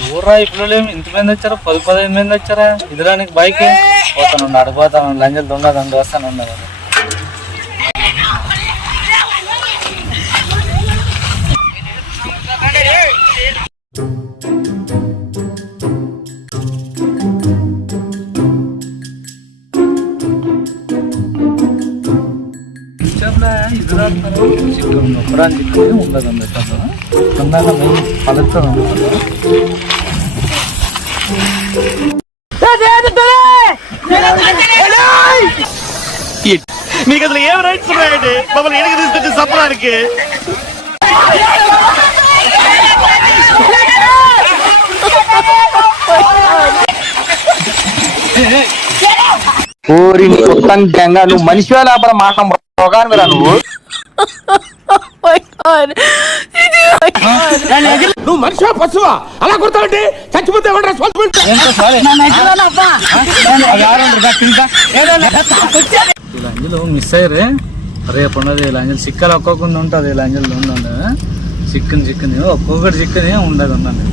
ఎవర్రా ఈ పిల్లలు ఇంత మంది వచ్చారా? 10-15 మంది వచ్చారా? ఇదిరానికి బైక్ పోతాను అడిపోతాను లంజలు దొంగ వస్తాను ఉన్నారు. ఒకరాని చిక్కుని ఉండదు అన్నట్టు అందాక మేము పలుకుతాం మీకు అసలు ఏం రైట్స్ ఉన్నాయండి మమ్మల్ని ఎడికి తీసుకొచ్చి చంపడానికి? ఊరి మొత్తంగా నువ్వు మనిషి లేకపోతే మాట రోగాను మీద నువ్వు నువ్వు మనిషి పశువా అలా కొడతావంటే చచ్చిపోతే లంజలు మిస్ అయ్యారే. రేపు ఉండదు లంజలు చిక్కలు ఒక్కొక్కటి ఉంటుంది. లంజలు ఉండండి చిక్కుని ఒక్కొక్కటి చిక్కుని ఉండదు ఉండండి.